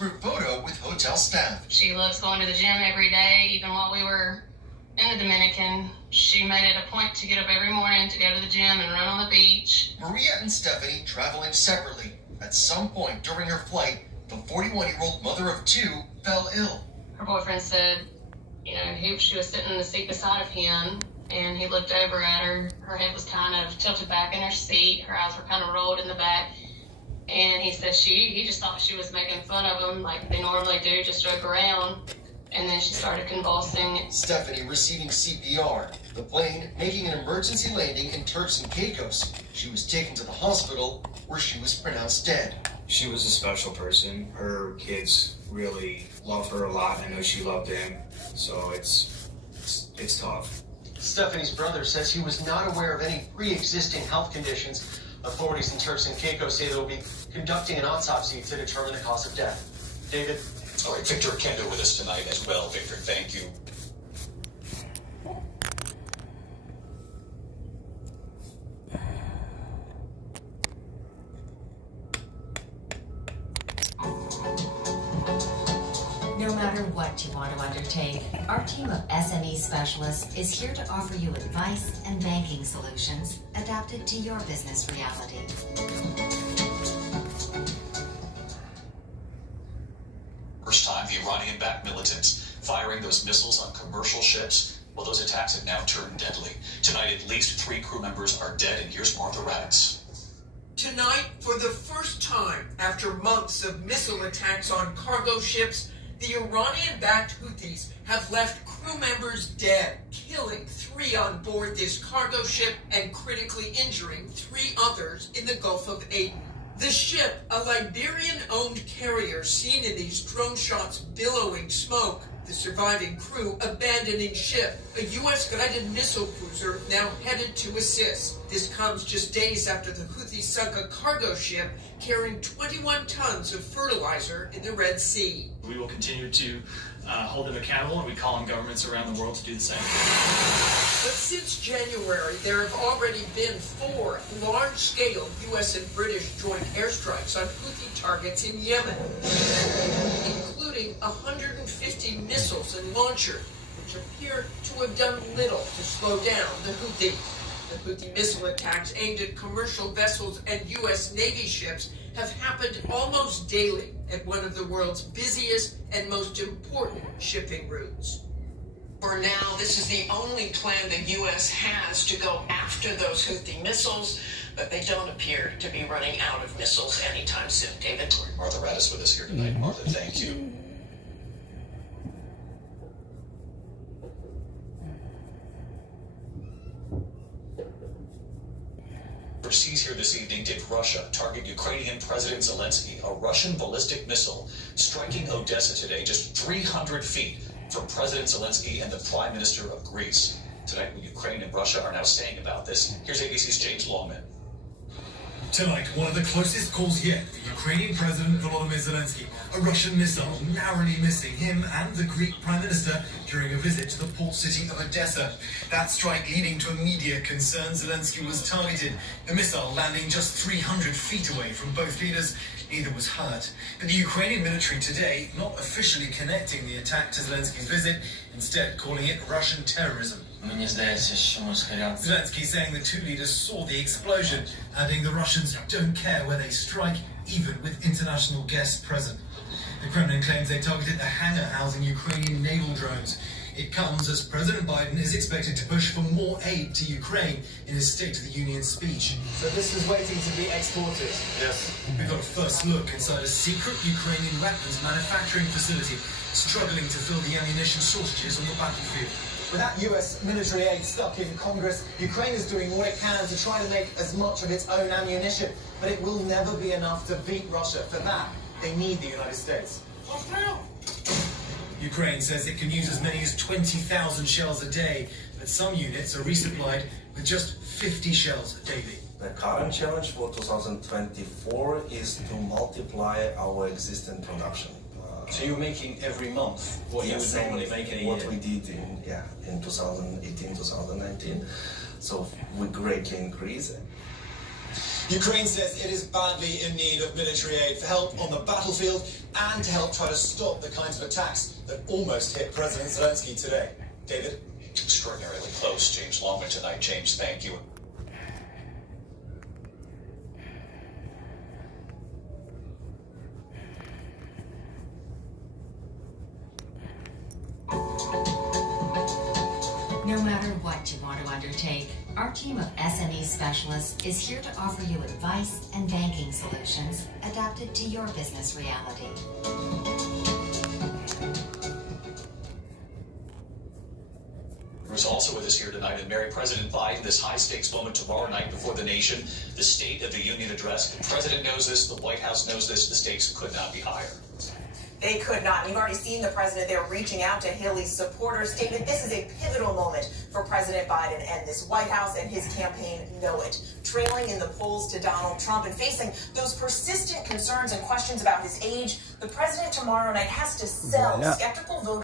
group photo with hotel staff. She loves going to the gym every day. Even while we were in the Dominican, she made it a point to get up every morning to go to the gym and run on the beach. Maria and Stephanie traveling separately. At some point during her flight, the 41-year-old mother of two fell ill. Her boyfriend said, she was sitting in the seat beside of him, and he looked over at her. Her head was kind of tilted back in her seat. Her eyes were kind of rolled in the back. And he said he just thought she was making fun of him like they normally do, just joke around. And then she started convulsing. Stephanie receiving CPR. The plane making an emergency landing in Turks and Caicos. She was taken to the hospital where she was pronounced dead. She was a special person. Her kids really love her a lot. I know she loved him. So it's tough. Stephanie's brother says he was not aware of any pre-existing health conditions. Authorities in Turks and Caicos say they'll be conducting an autopsy to determine the cause of death. David? All right, Victor Kendo with us tonight as well. Victor, thank you. No matter what you want to undertake, our team of SME specialists is here to offer you advice and banking solutions adapted to your business reality. First time the Iranian-backed militants firing those missiles on commercial ships. Well, those attacks have now turned deadly. Tonight, at least 3 crew members are dead, and here's Martha Raddatz. Tonight, for the first time after months of missile attacks on cargo ships, the Iranian-backed Houthis have left crew members dead, killing 3 on board this cargo ship and critically injuring 3 others in the Gulf of Aden. The ship, a Liberian-owned carrier seen in these drone shots billowing smoke, the surviving crew abandoning ship, a U.S. guided missile cruiser now headed to assist. This comes just days after the Houthis sunk a cargo ship carrying 21 tons of fertilizer in the Red Sea. We will continue to hold them accountable, and we call on governments around the world to do the same. But since January, there have already been 4 large-scale U.S. and British joint airstrikes on Houthi targets in Yemen, including 150 missiles and launchers, which appear to have done little to slow down the Houthis. The Houthi missile attacks aimed at commercial vessels and U.S. Navy ships have happened almost daily at one of the world's busiest and most important shipping routes. For now, this is the only plan the U.S. has to go after those Houthi missiles, but they don't appear to be running out of missiles anytime soon. David? Martha Raddatz with us here tonight. Martha, thank you. Overseas here this evening, did Russia target Ukrainian President Zelensky? A Russian ballistic missile striking Odessa today, just 300 feet from President Zelensky and the Prime Minister of Greece. Tonight, Ukraine and Russia are now saying about this. Here's ABC's James Longman. Tonight, one of the closest calls yet for Ukrainian President Volodymyr Zelensky. A Russian missile narrowly missing him and the Greek Prime Minister during a visit to the port city of Odessa. That strike leading to immediate concern. Zelensky was targeted. The missile landing just 300 feet away from both leaders. Neither was hurt. But the Ukrainian military today not officially connecting the attack to Zelensky's visit, instead calling it Russian terrorism. Zelensky saying the 2 leaders saw the explosion, adding the Russians don't care where they strike, even with international guests present. The Kremlin claims they targeted a hangar housing Ukrainian naval drones. It comes as President Biden is expected to push for more aid to Ukraine in his State of the Union speech. So this is waiting to be exported? Yes. We got a first look inside a secret Ukrainian weapons manufacturing facility, struggling to fill the ammunition shortages on the battlefield. Without US military aid stuck in Congress, Ukraine is doing what it can to try to make as much of its own ammunition. But it will never be enough to beat Russia. For that, they need the United States. Ukraine says it can use as many as 20,000 shells a day, but some units are resupplied with just 50 shells daily. The current challenge for 2024 is to multiply our existing production. So you're making every month what you would normally make in a year? What we did in 2018, 2019. So we greatly increase it. Ukraine says it is badly in need of military aid for help on the battlefield and to help try to stop the kinds of attacks that almost hit President Zelensky today. David? Extraordinarily close. James Longman tonight. James, thank you. No matter what you want to undertake, our team of SME specialists is here to offer you advice and banking solutions adapted to your business reality. Who's also with us here tonight, and Mary, President Biden, this high-stakes moment tomorrow night before the nation, the State of the Union address. The President knows this, the White House knows this, the stakes could not be higher. They could not. You've already seen the president there reaching out to Haley's supporters. David, this is a pivotal moment for President Biden, and this White House and his campaign know it. Trailing in the polls to Donald Trump and facing those persistent concerns and questions about his age, the president tomorrow night has to sell skeptical voters.